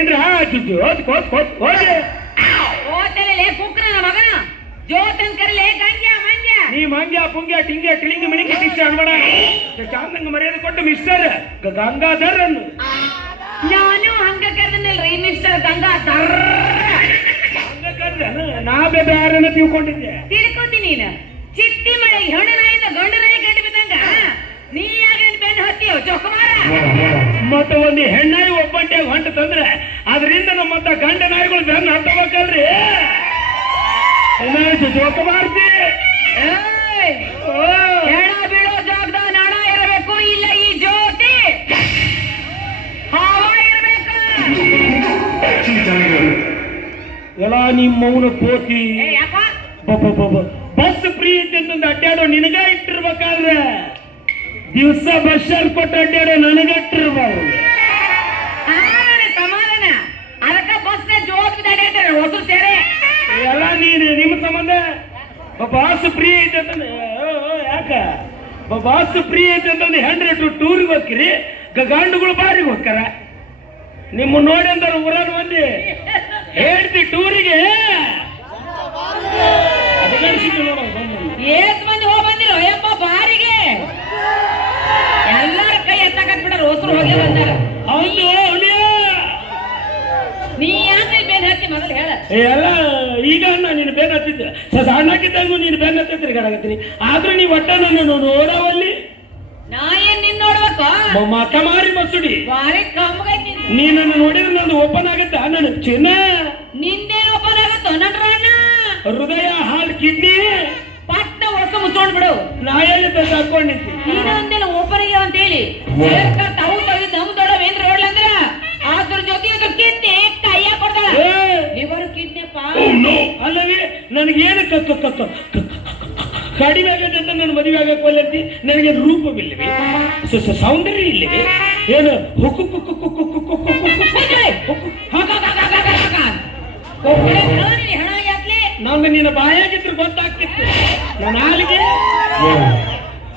ಹೋದ್ ಹೋದ್ ಹೋದ್ ಹೋಗಿ ಓತಲೆ ಕುಕ್ರ ಮಗನ? ಜೋತನ್ ಕರಲೆ ಗಂಗ್ಯ ಮಂಗ್ಯ ನೀ ಮಂಗ್ಯ ಪುಂಗ್ಯ ಟಿಂಗ್ಯ ಟಿಳಿಂಗ ಮಿಳಿಂಗ ಟಿಕ್ಷ ಅನ್ಬೇಡ. ಚಾಂದಂಗ ಮರ್ಯಾದೆ ಕೊಟ್ಟು ಮಿಸ್ಟರ್ ಗಂಗಾಧರ್ ಅನ್ನು ನಾನು ಹಂಗ ಕರೆದನಲ್ರಿ ಮಿಸ್ಟರ್ ಗಂಗಾ ಧರ್ ಹಂಗ ಕರ್ದನ? ನಾ ಬೇರೆ ಯಾರನ್ನ ತಿಳ್ಕೊಂಡಿದ್ದೆ ತಿಳ್ಕೊತೀನಿ ನೀನು. ಚಿಟ್ಟಿ ಮಳೆ ಹೆಣ್ಣು ನಾಯಿಂದ ಗಂಡು ನಾಯಿ ಗಂಡು ಬಿದ್ದಂಗ ನೀ ಯಾಕೆ ಬೆನ್ನು ಹತ್ತಿಯೋ ಚೊಕ್ಕಮಾರ ಮತ್ತೆ ಒಂದು ಹೆಣ್ಣಾಯಿ ಒಬ್ಬಂಟೆ ಹೊಂಟ ತಂದ್ರೆ ಅದರಿಂದ ನಮ್ಮಂತ ಗಂಡ ನಾಯಿಗಳು ಬೆನ್ನ ಹತ್ತಬೇಕಲ್ರಿ? ಏನಾಯ್ತು ಜೋಕ ಮಾಡ್ತಿ. ಏಯ್! ಓ. ಹೆಣ ಬೀಳೋ ಜಾಗದ ನಣ ಇರಬೇಕು ಇಲ್ಲ ಈ ಜ್ಯೋತಿ? ಹಾವ ಇರಬೇಕು? ಎಲ್ಲ ಕೋತಿ ಬ- ಬ- ಬ- ಬಸ್ ಫ್ರೀ ಅಂತಂದ ಅಡ್ಡಾಡೋ ನಿನಗ ದಿವಸ ಬಸ್ ಚಾರ್ಜ್ ಕೊಟ್ಟು ಅಡ್ಡಾಡೋ ನನಗೆ ಇಟ್ಟಿರ್ಬಾರ್ದು ಹಾ, ನನಗ್ ಸಮಾಧಾನ. ಅದಕ್ಕ ಬಸ್ ಜೋತ್ ಹೊಸ ಸೇರೆ. ಎಲ್ಲ ನೀನು ನಿಮ್ಮ ಸಂಬಂಧ? ಬಾಸ್ ಫ್ರೀ ಐತೆ ಅಂತ ಯಾಕ? ಬಾಸ್ ಫ್ರೀ ಐತೆ ಅಂತಂದು ಹೆಂಡ್ರೆ ಟೂರಿಗೆ ಹೋಗ್ಕಿರಿ ಗಂಡುಗಳು ಬಾರಿಗೆ ಹೋಗ್ತಾರ. ನಿಮ್ಮ ನೋಡಿ ಅಂತಾರೆ ಊರಾಗ ಮಂದಿ. ಹೇಳ್ತಿ ಟೂರಿಗೆ ಏಸ್ ಮಂದಿ ಹೋಗ್ ಬಂದಿರೋ ಯಪ್ಪ ಬಾರಿಗೆ ಎಲ್ಲಾರ ಕೈ ಬಿಡಾರ ಹೋಗಿ ಬಂದಾರ ನೀ ಯಾಕೆ ಬೇನ್ ಹತ್ತಿ ಮೊದಲು ಹೇಳ. ಎಲ್ಲ ಈಗ ಅಣ್ಣ ನೀನು ಬೇನ್ ಹತ್ತಿದ್ದೆ. ಸಣ್ಣಕ್ಕಿದ್ದಂಗೂ ನೀನು ಬೇನ್ ಹತ್ತಿದ್ರಿ ಕಡಗತ್ತೀನಿ ಆದ್ರೂ ನೀವು ಒಟ್ಟ ನನ್ನ ನೋಡವಲ್ಲಿ ನಾ ಏನ್ ನಿನ್ ನೋಡ್ಬೇಕು? ಮತ ಮಾರಿ ಮಸುಡಿ. ಬಾರಿ ಕಮ್ಮಗೈತಿ ನೀನನ್ನು ನೋಡಿದ್ರೆ ನಂದು ಓಪನ್ ಆಗತ್ತೆ ನನ್ನ ಚಿನ್ನ. ನಿಂದೇನು ಓಪನ್ ಆಗುತ್ತೋ ನಟ್ರಣ್ಣ ಹೃದಯ ಹಾಲ್ ಕಿಡ್ನಿ. ಪಟ್ಟ ಹೊಸ ಮುಚ್ಕೊಂಡ್ ಬಿಡು. ನಾಯಲ್ಲಿ ತಂದು ಹಾಕೊಂಡಿದ್ದೆ ಹೇಳಿ ತಾವು ನಮ್ ಅದ್ರ ಜೊತೆ ಕೈಯ ಕೊಡ್ತಾಳ ಲಿವರ್ ಕಿಡ್ನಿಪ್ಪ ಅಲ್ಲವೇ ನನಗೇನು ಕಡಿಮೆ ಆಗತ್ತೆ ಅಂತ ನನ್ನ ಮದುವೆ ಆಗಕ್ಕೆ ಒಲ್ಲಂತಿ ನನಗೆ ರೂಪವಿಲ್ಲವೇ ಸೌಂದರ್ಯ ಇಲ್ಲವೇ ಏನು ಹುಕ್ಕು ಕುಕ್ಕು ಕುಕ್ಕು ಕುಕ್ಕು ಕುಕ್ಕು ಹುಕ್ಕು ಹೆಣ ಯಾಕ್ಲೆ ನಾನು ನಿನ್ನ ಬಾಯಾಗಿದ್ರು ಗೊತ್ತಾಗ್ತಿತ್ತು ನನ್ನ ಹಾಲಿಗೆ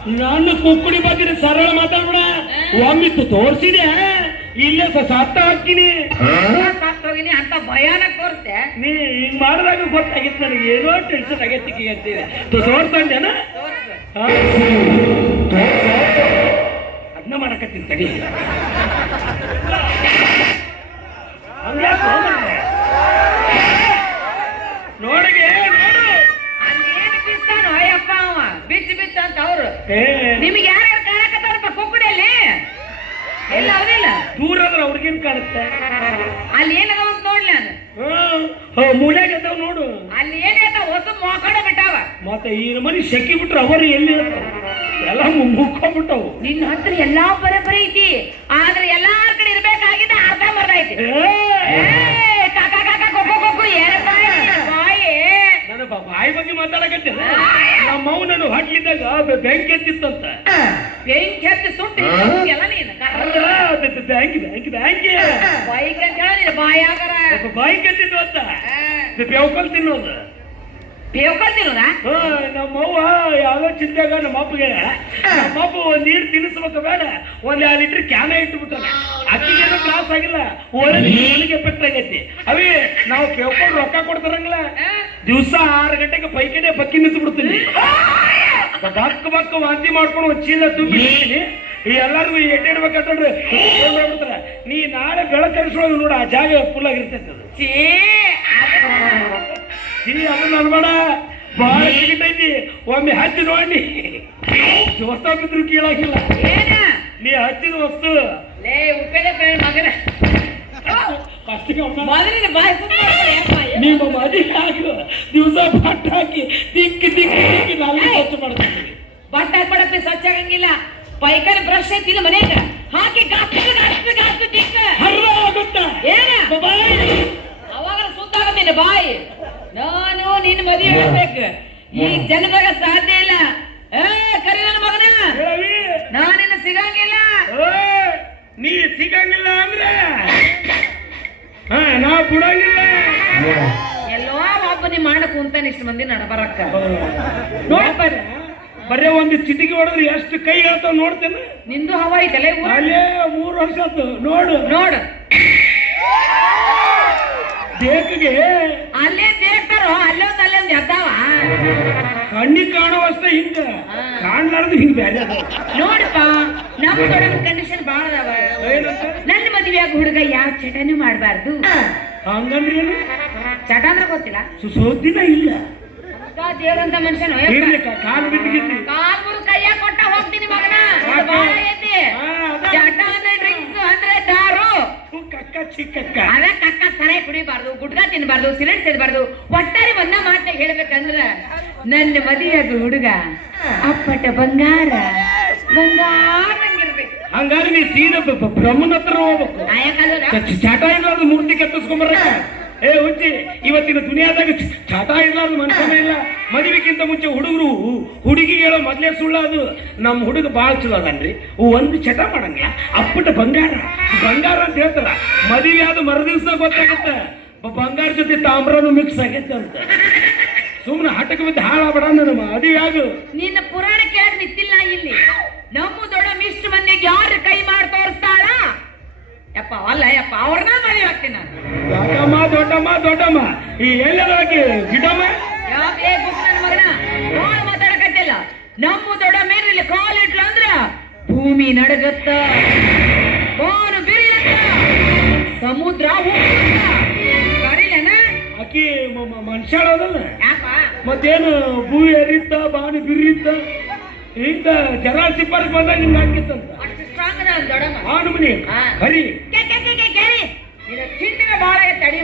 ನನ್ನ ಕುಕ್ಕುಡಿ ಬಗ್ಗೆ ಸರಳ ಮಾತಾಡ್ಬಿಡ. ಒಮ್ಮಿತ್ತು ತೋರ್ಸಿದೆ. ಇಲ್ಲೇ ಸ- ಸತ್ತ ಹಾಕ್ತೀನಿ ಹೋಗಿನಿ ಅಂತ ಭಯಾನಕ್ ತೋರಿಸ್ದೆ ನೀ ಹಿಂಗ್ ಮಾಡಿದಾಗ ಗೊತ್ತಾಗಿತ್ತು ನನಗೆ. ಏನೋ ಟೆನ್ಷನ್ ಆಗೈತಿ ಅಂತೀನಿ ತೋರ್ಸಂಡೇನ? ಅದನ್ನ ಮಾಡಕತ್ತೀನಿ ತಡಿ. ನೋಡಿ? ನೋಡಿಗೆ ಬಿತ್ತಾನೋ ಅಯ್ಯಪ್ಪ ಅವ. ಬಿಚ್ಚ ಬಿಚ್ಚ ಅಂತ ಅವ್ರು. ನಿಮ್ಗೆ ಯಾರ್ಯಾರು ಕಾಣಕತ್ತಾರಪ್ಪ ಕುಕ್ಕುಡಿಯಲ್ಲಿ? ಇಲ್ಲ ಅವ್ರಿಲ್ಲ. ದೂರ ಆದ್ರೆ ಅವ್ರಿಗೇನ್ ಕಾಣುತ್ತೆ? ಅಲ್ಲಿ ಏನದ ಅಂತ ನೋಡ್ಲಿ ನಾನು. ಮೂಲ್ಯಾಗ ಅದಾವ ನೋಡು. ಅಲ್ಲಿ ಏನೇತ ಹೊಸ ಮೋಕಡ ಬಿಟ್ಟಾವ ಮತ್ತೆ ಈ ಮನಿ ಶೆಕಿ ಬಿಟ್ರೆ ಅವರು ಎಲ್ಲಿ ಎಲ್ಲ ಮುಕ್ಕೊಂಡ್ಬಿಟ್ಟವು. ನಿನ್ನ ಹತ್ರ ಎಲ್ಲಾ ಬರಬರಿ ಐತಿ. ಆದ್ರೆ ಎಲ್ಲಾರ ಕಡೆ ಇರ್ಬೇಕಾಗಿದ್ದ ಅರ್ಧ ಮರ್ದ ಐತಿ ಏ, ಕಾಕ ಕಾಕ ಕೊಕ್ಕೋ ಕೊಕ್ಕೋ ಏನ ಬಾಯಿ ಬಾಯಿ ಬ- ಬಾಯಿ ಬಗ್ಗೆ ಮಾತಾಡಕತ್ತೆ ನಮ್ಮ ಮೌನನು ನಾನು ಹೊಟ್ಲಿದ್ದಾಗ ಬೆ- ಬೆಂಕಿ ಎತ್ತಿತ್ತಂತ ಬೆಂಕಿ ಹತ್ತಿ ಸುಟ್ಟು ಎಲ್ಲ ನೀನು ಬ್ಯಾಂಕಿ ಬ್ಯಾಂಕಿ ಬ್ಯಾಂಕಿ. ಬೈಕ್ ಅಂತ ಹೇಳಿ ಬಾಯಾಗರ. ಬಾಯಿ ಎತ್ತಿತ್ತು ಅಂತ. ಬೆವಕಲ್ ತಿನ್ನೋದು. ಬೇವ್ಕೊಳ್ತಿರೋದಾ ಹಾ, ನಮ್ಮವ್ವ ಯಾವ್ದೋ ಚಿಂತೆಗ ನಮ್ಮ ಅಪ್ಪಗೆ ನಮ್ಮ ಅಪ್ಪ ಒಂದ್ ನೀರು ತಿನ್ನಿಸ್ಬೇಕು ಬೇಡ. ಒಂದ್ ಎರಡು ಲೀಟರ್ ಕ್ಯಾನ ಇಟ್ಬಿಟ್ಟಾನ ಅಕ್ಕಿಗೇನು ಕ್ಲಾಸ್ ಆಗಿಲ್ಲ. ಒಳಗೆ ಎಫೆಕ್ಟ್ ಆಗೈತಿ. ಅವೇ ನಾವು ಕೇಳ್ಕೊಂಡು ರೊಕ್ಕ ಕೊಡ್ತಾರಂಗಿಲ್ಲ ದಿವಸ ಆರು ಗಂಟೆಗೆ ಪೈಕನೆ ಬಕ್ಕಿ ನಿಂತ್ಬಿಡ್ತೀನಿ. ಬಕ್ಕ ಬಕ್ಕ ವಾಂತಿ ಮಾಡ್ಕೊಂಡು ಒಂದ್ ಚೀಲ ತುಂಬಿ ಇಡ್ತೀನಿ. ಈ ಎಲ್ಲರಿಗೂ ಎಟ್ಟೆ ಇಡ್ಬೇಕಂತಂದ್ರೆ ಬಿಡ್ತಾರ ನೀ ನಾಳೆ ಬೆಳಕರಿಸೋದು ನೋಡು ಆ ಜಾಗ ಫುಲ್ ಆಗಿರ್ತೈತೆ ಅದು. ಛೀ ಅದು ಅದನ್ನ ಅನ್ಬೇಡ ಬಹಳ ಸಿಗಿತೈತಿ. ಒಮ್ಮೆ ಹಚ್ಚಿ ನೋಡಿ ಜೋತಾಕಿದ್ರು ಬಿದ್ರು ಏನ? ನೀ ಹಚ್ಚಿದ ವಸ್ತು. ಲೇ ಉಪ್ಪೆಲೆ ಬೇಡ ಮಗನ. ನಿಮ್ಮ ಮದಿ ಹಾಕಿ. ದಿವಸ ಪಟ್ಟ ಹಾಕಿ ದಿಕ್ಕಿ ತಿಕ್ಕಿ ತಿಕ್ಕಿ ನಾಲ್ಕು ಸ್ವಚ್ಛ ಮಾಡ್ತೀನಿ. ಬಟ್ಟ ಪಡಪೆ ಸ್ವಚ್ಛ ಆಗಂಗಿಲ್ಲ. ಪೈಕನ ಬ್ರಷ್ ಐತಿಲ್ಲ ಮನೆಯಾಗ. ಹಾಕಿ ಗಾಸ್ತು ಗಾಸ್ತು ಗಾಸ್ತು ತಿಕ್ಕ. ಹರ್ರ ಆಗುತ್ತ ಏನ ಬಾಯ್. ಅವಾಗ ಸುತ್ತ ನಿನ್ನ ಬಾಯಿ. ನಾನು ನಿನ್ನ ಮದುವೆ ಆಗ್ಬೇಕು. ಈ ಜನ್ಮಗ ಸಾಧ್ಯ ಇಲ್ಲ. ಏ ಕರಿ ನನ್ನ ಮಗನ. ನಾನು ನಾನಿನ್ನ ಸಿಗಂಗಿಲ್ಲ. ನೀ ಸಿಗಂಗಿಲ್ಲ ಅಂದ್ರೆ? ಹಾ ನಾ ಬಿಡಂಗಿಲ್ಲ. ಎಲ್ಲೋ ಒಬ್ಬ ನೀ ಮಾಡ ಕುಂತಾನೆ ಇಷ್ಟು ಮಂದಿ ನಡಬರಕ್ಕ ನೋಡ್ತಾರ ಬರೇ? ಒಂದು ಚಿಟಿಗೆ ಹೊಡೆದ್ರೆ ಎಷ್ಟು ಕೈ ಹೇಳ್ತಾವ ನೋಡ್ತೇನೆ. ನಿಂದು ಹವ ಐತಲ್ಲ ಅಲ್ಲೇ ಮೂರು ವರ್ಷ ಆತು ನೋಡು. ನೋಡು. ಬೇಕಿಗೆ ಅಲ್ಲೇ ಅಲ್ಲೊಂದ್ ಅಲ್ಲೊಂದ್ ಎದ್ದಾವ ಕಣ್ಣಿಗೆ ಕಾಣುವಷ್ಟ ಹಿಂಗ. ಕಾಣ್ಲಾರ್ದು ಹಿಂಗ ಬ್ಯಾರೆ ನೋಡಪ್ಪ ನಮ್ಮ ದೊಡ್ಡ ಕಂಡೀಷನ್ ಬಾಳ ಅದಾವ. ಏನಂತ? ನನ್ನ ಮದುವೆಯಾಗ ಹುಡುಗ ಯಾವ ಚಟನೂ ಮಾಡಬಾರ್ದು. ಹಂಗಂದ್ರೆ ಏನು? ಚಟ ಅಂದ್ರೆ ಗೊತ್ತಿಲ್ಲ. ಸುಸೋದಿನ ಇಲ್ಲ. ದೇವ್ರಂತ ಮನುಷ್ಯನು ಇರ್ಲಿ ಕ- ಕಾಲು ಬಿದ್ದಿಗಿದ್ದಿ ಕಾಲ್ಮುರು ಕೈಯಾಗ ಕೊಟ್ಟ ಹೋಗ್ತೀನಿ ಮಗನ. ಇದು ಬಾಳ ಐತಿ. ಚಟ ಅಂದ್ರೆ ಡ್ರಿಂಕ್ಸ್ ಅಂದ್ರೆ ದಾರು ಕಕ್ಕ ಚಿಕ್ಕಕ್ಕ ಅದ ಕಕ್ಕ ಸರೆ ಕುಡಿಬಾರ್ದು ಗುಡ್ಗ ತಿನ್ಬಾರ್ದು ಸಿಲೆಂಟ್ ತಿನ್ಬಾರ್ದು ಒಟ್ಟಾರೆ ಒಂದ ಮಾತ ಹೇಳ್ಬೇಕಂದ್ರ ನನ್ನ ಮದುವೆಯಾಗ ಹುಡುಗ ಅಪ್ಪಟ ಬಂಗಾರ ಬಂಗಾರಂಗಿರ್ಬೇಕು ಹಂಗಾರೆ ನೀ ಸೀದಾ ಬ್ರಹ್ಮನ ಹತ್ರ ಹೋಗ್ಬೇಕು. ಚಾಟ ಇರ್ಲಾರ್ದು ಮೂರ್ತಿ ಏ, ಹುಚ್ಚಿ, ಇವತ್ತಿನ ದುನಿಯಾದಾಗ ಚಟ ಇರ್ಲಾರ್ದು ಮನುಷ್ಯನೇ ಇಲ್ಲ. ಮದುವೆಗಿಂತ ಮುಂಚೆ ಹುಡುಗರು ಹುಡುಗಿ ಹೇಳೋ ಮೊದ್ಲೇ ಸುಳ್ಳು ಅದು. ನಮ್ಮ ಹುಡುಗ ಭಾಳ ಚಲೋ ಅದನ್ರಿ. ಒಂದು ಚಟ ಮಾಡಂಗಿಲ್ಲ ಅಪ್ಪಟ ಬಂಗಾರ. ಬಂಗಾರ ಅಂತ ಹೇಳ್ತಾರ. ಮದುವೆ ಆದ ಮರುದಿವ್ಸ ಗೊತ್ತಾಗುತ್ತೆ. ಬಂಗಾರ ಜೊತೆ ತಾಮ್ರನು ಮಿಕ್ಸ್ ಆಗೈತೆ ಅಂತ. ಸುಮ್ಮನೆ ಹಟಕ ಬಿದ್ದು ಹಾಳಾಗ್ಬೇಡ ನನ್ನ ಮದುವೆ ಆಗು. ನಿನ್ನ ಪುರಾಣ ಕೇಳಿ ನಿಂತಿಲ್ಲ ಇಲ್ಲಿ. ನಮ್ಮ ದೊಡ್ಡ ಮಿಸ್ಟ್ ಮನೆಗೆ ಯಾರು ಕೈ ಮಾಡಿ ತೋರಿಸ್ತಾಳ? ಯಪ್ಪ ಅಲ್ಲ ಯಪ್ಪ ಅವ್ರನ್ನ ಮನೆ ಹಾಕ್ತೀನಿ ನಾನು. ದೊಡ್ಡಮ್ಮ ದೊಡ್ಡಮ್ಮ ದೊಡ್ಡಮ್ಮ ಈ ಎಲ್ಲದಕ್ಕೆ ಗಿಡಮ್ಮ ಯಾಕೆ ನನ್ನ ಮಗನ? ಮಾತಾಡಕತ್ತಿಲ್ಲ. ನಮ್ಮ ದೊಡ್ಡ ಮೇಲೆ ಇಲ್ಲಿ ಕಾಲ್ ಇಟ್ಲ ಅಂದ್ರ ಭೂಮಿ ನಡಗತ್ತ ಬಾನು ಬಿರಿಯತ್ತ ಸಮುದ್ರ ಕರಿಲೇನ? ಆಕಿ ಮನುಷ್ಯಳದಲ್ಲ ಯಾಕ ಮತ್ತೇನು ಭೂಮಿ ಎರಿತ್ತ ಬಾನು ಬಿರಿತ್ತ ಇಂತ ಜರ ಸಿಪ್ಪಾರಕ್ ಬಂದಾಗ ನಿಮ್ಗೆ ಹಾಕಿತ್ತಂತ. ಹಾ. ಹರಿ. ಕೆ ಕೆ ಕೆ ಕೆ ಕೇಳಿ ಇದು ಚಿಂಡಿನ ಬಾಳ ತಡಿ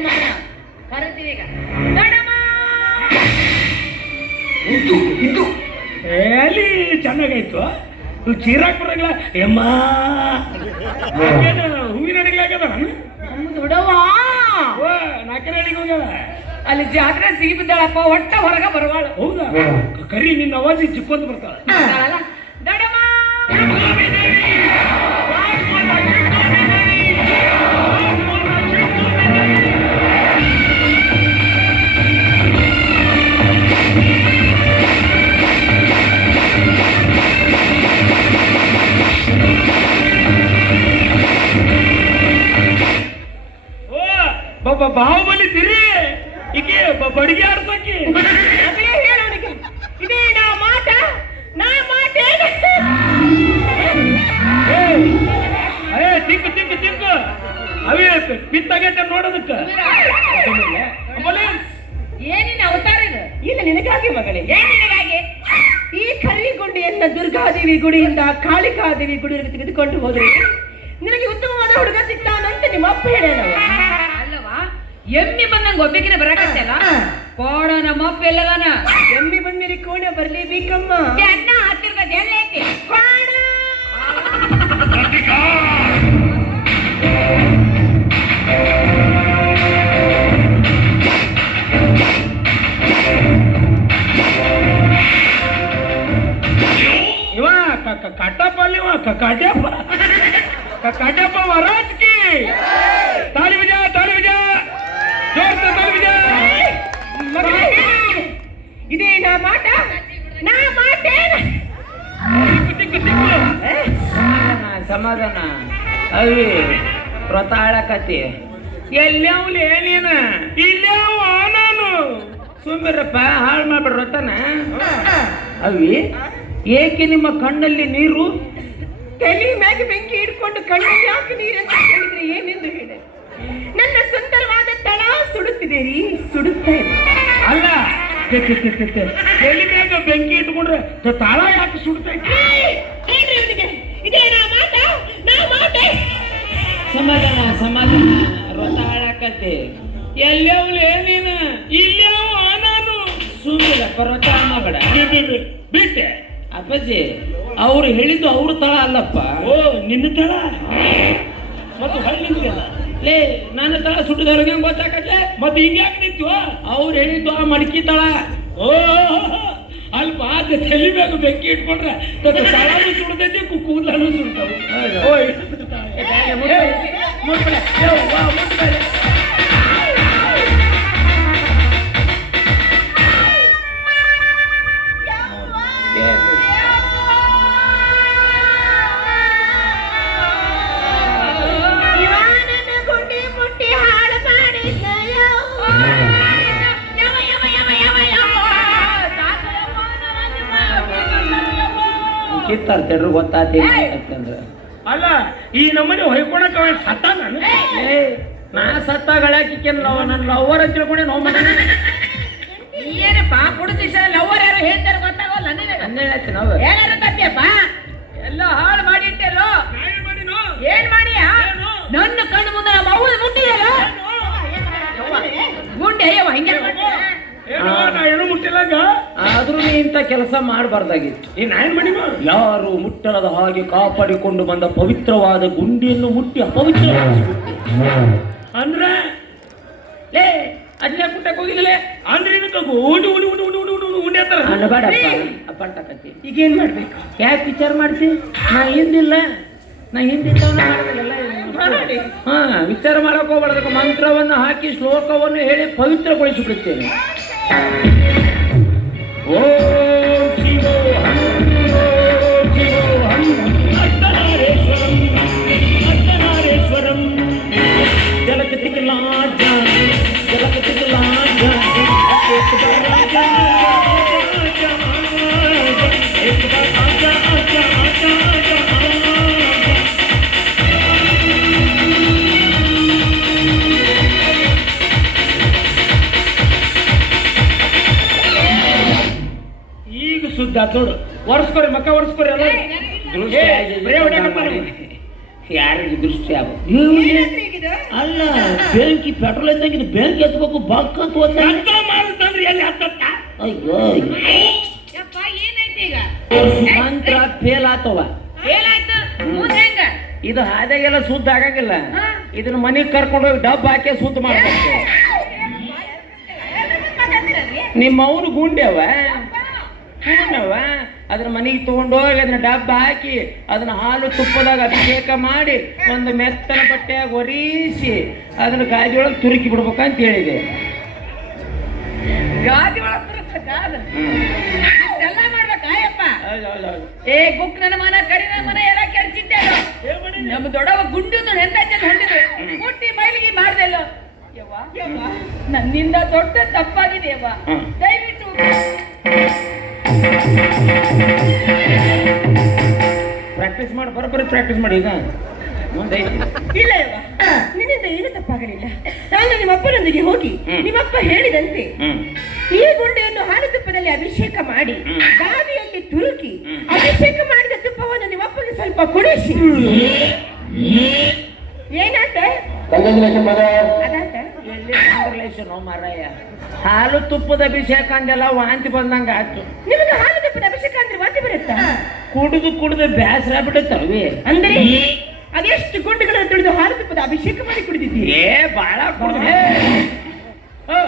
ಈಗ. ದೊಡ್ಡಮ್ಮ! ಏ, ಅಲ್ಲಿ ಚೆನ್ನಾಗಾಯ್ತು ನೀವು ಚೀರಾಕ್ ಬರಂಗಿಲ್ಲ. ಎಮ್ಮ. ಹೂವಿನ ಅಡಿಗೆ ಆಗ್ಯದ ನಮ್ಮ ದೊಡ್ಡವ್ವ ಓ ನಾಲ್ಕನೇ ಅಡಿಗೆ ಅಲ್ಲಿ ಜಾತ್ರೆ ಸಿಗಿ ಬಿದ್ದಾಳಪ್ಪ ಒಟ್ಟ ಹೊರಗ ಬರವಾಳ. ಹೌದಾ? ಕರಿ ನಿನ್ನ ಅವಾಜಿ ಚಿಕ್ಕೊಂದು ಬರ್ತಾಳ? ಬಾಬಾ ಬಾಹುಬಲಿ ತಿರಿ ಈಕೆ ಒಬ್ಬ ಬಡಿಗೆ ಆಡ್ಸಕ್ಕೆ. ಅದೇ ಹೇಳೋಣಿಗೆ ಇದೇ ನಾ ಮಾಟ ನಾ ಮಾಟ ಏ ಅಯ್ಯ ತಿಕ್ಕು ತಿಕ್ಕು ತಿಕ್ಕು ಅವೇ ಪಿತ್ತಾಗೈತೆ ನೋಡೋದಕ್ಕ ಏನಿನ ಅವತಾರ ಇದು? ಇದು ನಿನಗಾಗಿ ಮಗಳೇ. ಏನ್ ನಿನಗಾಗಿ? ಈ ಕಲ್ಲಿಗುಂಡಿಯನ್ನ ದುರ್ಗಾದೇವಿ ಗುಡಿಯಿಂದ ಕಾಳಿಕಾದೇವಿ ಗುಡಿಯಲ್ಲಿ ತೆಗೆದುಕೊಂಡು ಹೋದ್ರೆ ನಿನಗೆ ಉತ್ತಮವಾದ ಹುಡುಗ ಸಿಗ್ತಾನಂತ ನಿಮ್ಮ ಅಪ್ಪ ಅಲ್ಲವಾ ಎಮ್ಮಿ ಬಂದಂಗ ಒಬ್ಬಿಗಿನ ಬರಕತ್ತಲ್ಲ ಕೋಣ ನಮ್ಮ ಅಪ್ಪ ಎಲ್ಲದಾನ? ಎಮ್ಮಿ ಬಂದಿರಿ ಕೋಣ ಬರ್ಲೇಬೇಕಮ್ಮ ಅಣ್ಣ ಅವಿ ವ್ರತ ಆಳಕತಿ ಎಲ್ಲವ್ಲಿ ಏನೇನ ಇಲ್ಲವ ನಾನು? ಸುಮ್ಮಿರಪ್ಪ ಹಾಳು ಮಾಡ್ಬೇಡ ವ್ರತನ ಅವಿ ಏಕೆ ನಿಮ್ಮ ಕಣ್ಣಲ್ಲಿ ನೀರು? ತಲೆ ಮ್ಯಾಗ ಬೆಂಕಿ ಇಟ್ಕೊಂಡು ಕಣ್ಣಲ್ಲಿ ಯಾಕೆ ನೀರಂತ ಕೇಳಿದ್ರೆ ಏನೆಂದು ಹೇಳಿ? ನನ್ನ ಸುಂದರವಾದ ತಳ ಸುಡುತ್ತಿದೆ ರೀ ಸುಡುತ್ತಾ ಅಲ್ಲ. ತಲೆ ಮ್ಯಾಗ ಬೆಂಕಿ ಇಟ್ಕೊಂಡ್ರೆ ತಾಳ ಯಾಕೆ ಸುಡ್ತೈತಿ ಹೇಳ್ರಿ ಇವನಿಗೆ ಇದೇ ನಾ ಮಾತಾ? ನಾ ಮಾಟೆ ಸಮಾಧಾನ ಸಮಾಧಾನ ವ್ರತ ಹಾಳಾಕತಿ ಎಲ್ಲವ್ಲಿ ಏನೇನ ಇಲ್ಲೇ ಅವ ನಾನು? ಸುಮ್ಮನೆ ವ್ರತ ಮಾಡಬೇಡ. ಬಿ- ಬಿ- ಬಿ- ಬಿಟ್ಟೆ. ಅಪ್ಪಾಜಿ ಅವ್ರು ಹೇಳಿದ್ದು ಅವ್ರ ತಳ ಅಲ್ಲಪ್ಪ. ಓ ನಿನ್ನ ತಳ? ಮತ್ತು ಹಳ್ಳಿಂದಲ್ಲ ಲೇ ನನ್ನ ತಳ ಸುಟ್ಟಿದವ್ರಿಗೆ ಗೊತ್ತಾಕತ್ತೆ? ಮತ್ತೆ ಹಿಂಗ್ಯಾಕೆ ನಿಂತು ಅವ್ರು ಹೇಳಿದ್ದು ಆ ಮಡಕಿ ತಳ. ಓ ಅಲ್ಪ ಅದ ತಲೆ ಮ್ಯಾಗ ಬೆಂಕಿ ಇಟ್ಕೊಂಡ್ರೆ ತನ್ನ ತಳನು ಸುಡ್ತೈತಿ ಕು- ಕೂದಲನು ಸುಡ್ತಾವ. ಓ ಕಿತ್ತಂತೇಳ್ರು ಗೊತ್ತಾತೇನು ಅಂತಂದ್ರೆ ಅಲ್ಲ. ಈ ನಮ್ಮನೆ ಹೊಯ್ಕೊಳಕ ಸತ್ತ ನಾನು? ನಾ ಸತ್ತ ಗಳಾಕಿಕ್ಕೇನ್ ಲವ್ ನನ್ನ ಲವರ್ ಅಂತ ತಿಳ್ಕೊಂಡೆ ನಾವು ಮನೆ ಏನಪ್ಪ ಕುಡಿದ ಲವರ್ ಯಾರು ಹೇಳ್ತಾರೆ ಗೊತ್ತಾಗಲ್ಲ ನಿನಗೆ? ಹನ್ನೆ ಹೇಳ್ತೀನಿ ನಾವು ಏನಾರು ತಪ್ಪಿಯಪ್ಪ? ಎಲ್ಲ ಹಾಳು ಮಾಡಿ ನಾನೇನ್ ಮಾಡಿನು? ಏನ್ ಮಾಡಿ? ನನ್ನ ಕಣ್ಣು ಮುಂದೆ ನಮ್ಮ ಅವ್ವ ಮುಟ್ಟಿದೆಯಲ್ಲ? ಆದ್ರೂ ನೀ ಇಂಥ ಕೆಲಸ ಮಾಡಬಾರ್ದಾಗಿತ್ತು. ಈ ನಾಯನ್ ಮಾಡಿನು ಯಾರು ಮುಟ್ಟರದ ಹಾಗೆ ಕಾಪಾಡಿಕೊಂಡು ಬಂದ ಪವಿತ್ರವಾದ ಗುಂಡಿಯನ್ನು ಮುಟ್ಟಿ ಅಪವಿತ್ರ ಅಂದ್ರೆ? ಲೇ ಅದ್ನೇ ಪುಟ್ಟಕ್ಕೆ ಹೋಗಿಲ್ಲ ಅಂದ್ರೆ ಏನಕ್ಕೆ ಉಂಡು ಉಂಡು ಉಂಡು ಉಂಡು ಉಂಡಿ ಉಂಡಿ ಉಂಡಿ ಅಂತಾರ ಅನ್ಬೇಡಪ್ಪ ಈಗ ಈಗೇನ್ ಮಾಡ್ಬೇಕು? ಯಾಕೆ ವಿಚಾರ ಮಾಡ್ತಿ? ನಾ ಹಿಂದಿಲ್ಲ. ನಾ ಹಿಂದಿದ್ದವನ್ನ ಮಾಡಿದಲ್ಲ ಮಾಡಿ. ಹಾ ವಿಚಾರ ಮಾಡಕ್ ಹೋಗ್ಬಾರ್ದಕ್ಕೆ ಮಂತ್ರವನ್ನು ಹಾಕಿ ಶ್ಲೋಕವನ್ನು ಹೇಳಿ ಪವಿತ್ರಗೊಳಿಸಿಬಿಡುತ್ತೇನೆ. ಯಾರಿಗೆ ದೃಷ್ಟಿ ಆಗ ಏನಾದ್ರೂ ಅಲ್ಲ ಬೆಂಕಿ ಪೆಟ್ರೋಲ್ ಇದ್ದಂಗೆ ಇದು ಬೆಂಕಿ ಎತ್ಬೇಕು ಬಕ್ ಅಂತ ಎಲ್ಲಿ ಹತ್ತತ್ತ? ಅಯ್ಯೋ ಯಪ್ಪ ಏನಾಯ್ತು ಈಗ? ಮಂತ್ರ ಫೇಲ್ ಆತವ. ಏನಾಯ್ತು ಮುಂದೆ ಹೆಂಗ? ಇದು ಹಾದಾಗೆಲ್ಲ ಸುದ್ದ ಆಗಂಗಿಲ್ಲ. ಇದನ್ನ ಮನೆಗೆ ಕರ್ಕೊಂಡು ಹೋಗಿ ಡಬ್ ಹಾಕಿ ಸುದ್ದ ಮಾಡ್ಬೇಕು. ನಿಮ್ಮ ಅವ್ರು ಗುಂಡ್ಯವ ಗುಂಡವ ಅದನ್ನ ಮನೆಗೆ ತಗೊಂಡೋಗಿ ಅದನ್ನ ಡಬ್ಬ ಹಾಕಿ ಅದನ್ನ ಹಾಲು ತುಪ್ಪದಾಗ ಅಭಿಷೇಕ ಮಾಡಿ ಒಂದು ಮೆತ್ತನ ಬಟ್ಟೆಯಾಗಿ ಒರೀಸಿ ಅದನ್ನ ಗಾಜಿಯೊಳಗೆ ತುರುಕಿ ಬಿಡ್ಬೇಕಂತ ಹೇಳಿದೆ. ಗಾದಿ ಏ ಗುಕ್ ನನ್ನ ಮನ ಕಡಿ ನನ್ನ ಮನ ಎಲ್ಲ ಕೆಡ್ಸಿದ್ದೆ ನಮ್ಮ ದೊಡ್ಡವ ಗುಂಡು ಎಂತ ಚೆಂದ ಹೊಂಡಿದ್ರು ಮುಟ್ಟಿ ಮೈಲಿಗೆ ಮಾಡ್ದೆಲ್ಲ ಯವ್ವ ನನ್ನಿಂದ ದೊಡ್ಡ ತಪ್ಪಾಗಿದೆ. ದಯವಿಟ್ಟು ಪ್ರಾಕ್ಟೀಸ್ ಮಾಡಿ ಬರೋಬ್ಬರಿ ಪ್ರಾಕ್ಟೀಸ್ ಮಾಡಿ ಈಗ. ಇಲ್ಲ ಯವ್ವ ನಿನ್ನಿಂದ ಏನು ತಪ್ಪಾಗಲಿಲ್ಲ ನಾನು ನಿಮ್ಮಪ್ಪನೊಂದಿಗೆ ಹೋಗಿ ಹ್ಮ್. ನಿಮ್ಮಪ್ಪ ಹೇಳಿದಂತೆ ಹ್ಮ್ ಈ ಗುಂಡೆಯನ್ನು ಹಾಲು ತುಪ್ಪದಲ್ಲಿ ಅಭಿಷೇಕ ಮಾಡಿ ಹ್ಮ್. ಗಾದಿಯಲ್ಲಿ ತುರುಕಿ ಹ್ಮ್. ಅಭಿಷೇಕ ಮಾಡಿದ ತುಪ್ಪವನ್ನು ನಿಮ್ಮಪ್ಪಗೆ ಸ್ವಲ್ಪ ಕುಡಿಸಿ ಏನಾತ ಅದಾತ ಎಲ್ಲಿ ಕಾಂಗ್ರೆಲೇಷನ್ ಮಾರಾಯ. ಹಾಲು ತುಪ್ಪದ ಅಭಿಷೇಕ ಅಂದೆಲ್ಲ ವಾಂತಿ ಬಂದಂಗ ಆಯ್ತು. ನಿಮಗೆ ಹಾಲು ತುಪ್ಪದ ಅಭಿಷೇಕ ಅಂದ್ರೆ ವಾಂತಿ ಬರುತ್ತಾ? ಕುಡಿದು ಕುಡಿದು ಬ್ಯಾಸರ ಬಿಡುತ್ತಲ್ವಿ ಅಂದ್ರೆ ಅದೆಷ್ಟು ಗುಂಡುಗಳನ್ನು ತುಳಿದು ಹಾಲು ತುಪ್ಪದ ಅಭಿಷೇಕ ಮಾಡಿ ಕುಡಿದಿದ್ದೀರಿ? ಏ ಬಾಳ ಕುಡಿದೆ.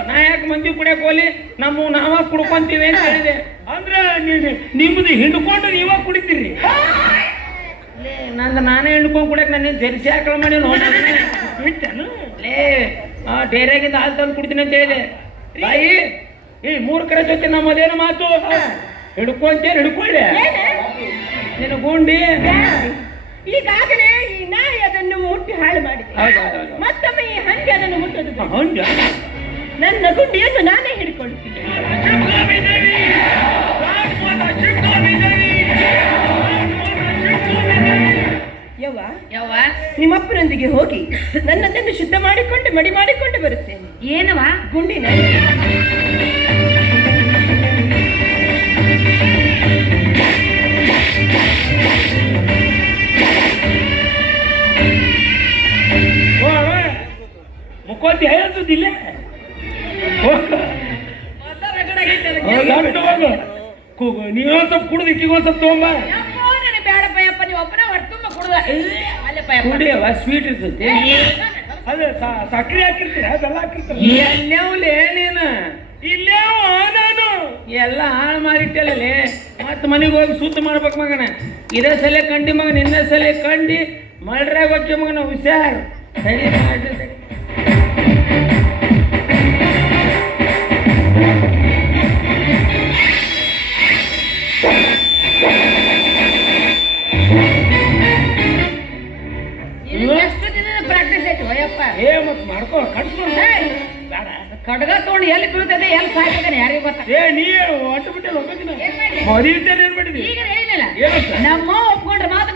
ನಾ ಯಾಕೆ ಮಂದಿ ಕುಡಿಯಕ್ ಹೋಲಿ ನಮ್ಮ ನಾವ ಕುಡ್ಕೊಂತೀವಿ ಅಂತ ಹೇಳಿದೆ. ಅಂದ್ರೆ ನೀ ನಿಮ್ಮದು ಹಿಂಡ್ಕೊಂಡು ನೀವ ಕುಡಿತೀರಿ. ನಂದು ನಾನೇ ಹಿಂಡ್ಕೊಂಡು ಕುಡಿಯಕ್ ನನ್ನ ಜರ್ಸಿ ಹಾಕಳ ಮಾಡಿ ಬಿಟ್ಟನು. ಲೇ ಆ ಡೇರಿಯಾಗಿಂದ ಹಾಲು ತಂದು ಕುಡಿತೀನಿ ಅಂತ ಹೇಳಿದೆ. ಬಾಯಿ ಈ ಮೂರ್ಖರ ಜೊತೆ ನಮ್ಮದೇನು ಮಾತು? ಹಿಡ್ಕೊಂತೇನು ಹಿಡ್ಕೊಳ್ಳಿ ನಿನ್ನ ಗುಂಡಿ? ಈಗಾಗಲೇ ಈ ನಾಯಿ ಅದನ್ನು ಮುಟ್ಟಿ ಹಾಳು ಮಾಡಿ ಮತ್ತೊಮ್ಮೆ ಈ ಹಂಗೆ ಅದನ್ನು ಮುಟ್ಟೋದು ಹಂಗೆ? ನನ್ನ ಗುಂಡಿಯನ್ನು ನಾನೇ ಹಿಡ್ಕೊಳ್ತೀನಿ ಯವ್ವ? ಯವ್ವ? ನಿಮ್ಮಪ್ಪನೊಂದಿಗೆ ಹೋಗಿ ನನ್ನ ನನ್ನದನ್ನು ಶುದ್ಧ ಮಾಡಿಕೊಂಡು ಮಡಿ ಮಾಡಿಕೊಂಡು ಬರುತ್ತೇನೆ. ಏನವ ಗುಂಡಿನ. ಮುಖೋತಿ ಹೇಳ್ತದಿಲ್ಲ ನೀವೊಂದ್ ಸ್ವಲ್ಪ ಕುಡ್ದು ಇಕ್ಕಿಗೊಂದ್ ಸ್ವಲ್ಪ ತಗೊಂಬ ಯಪ್ಪೋ ನನಗೆ ಬೇಡಪ್ಪ ಯಪ್ಪ ನೀವು ಒಬ್ಬನೇ ಹೊಟ್ಟೆ ತುಂಬ ಕುಡ್ದ ಅಲ್ಲಪ್ಪ ಯಪ್ಪ ಕುಡಿಯವ ಸ್ವೀಟ್ ಇರ್ತೈತಿ. ಅದೇ ಸಕ್ಕರೆ ಹಾಕಿರ್ತೀರ ಬೆಲ್ಲ ಹಾಕಿರ್ತೀರ? ಎಲ್ಲವಲೇ ನೀನು? ಇಲ್ಲೇ ನಾನು ಎಲ್ಲ ಹಾಳು ಮಾಡಿಟ್ಟಲ್ಲೇ ಮತ್ತೆ ಮನೆಗೆ ಹೋಗಿ ಸುತ್ತ ಮಾಡ್ಬೇಕು ಮಗನ. ಇದೇ ಸಲ ಕಂಡಿ ಮಗನ ಇನ್ನೇ ಸಲ ಕಂಡಿ ಮಳ್ರಾಗ ಹೋಗಿ ಮಗನ ಹುಷಾರ್. ಸರಿ ಮಾಡ್ರಿ. ಏ ಮತ್ ಮಾಡ್ಕೋ ಕಟ್ಸ್ಕೊ ಬೇಡ. ಕಡ್ಗ ತಗೊಂಡು ಎಲ್ಲಿ ಬೀಳ್ತದೆ ಎಲ್ಲಿ ಸಾಯ್ತಾನೆ ಯಾರಿಗೂ ಗೊತ್ತ? ಏ ನೀ ಒಟ್ಟು ಬಿಟ್ಟೆ ಹೋಗ್ಬೇಕಿನ? ಮರಿ ಇದ್ದೇನೆ ಏನ್ ಮಾಡಿದ್ವಿ ಈಗ ಹೇಳಿಲ್ಲ ಏನಂತ? ನಮ್ಮ ಒಪ್ಕೊಂಡ್ರೆ ಮಾತ್ರ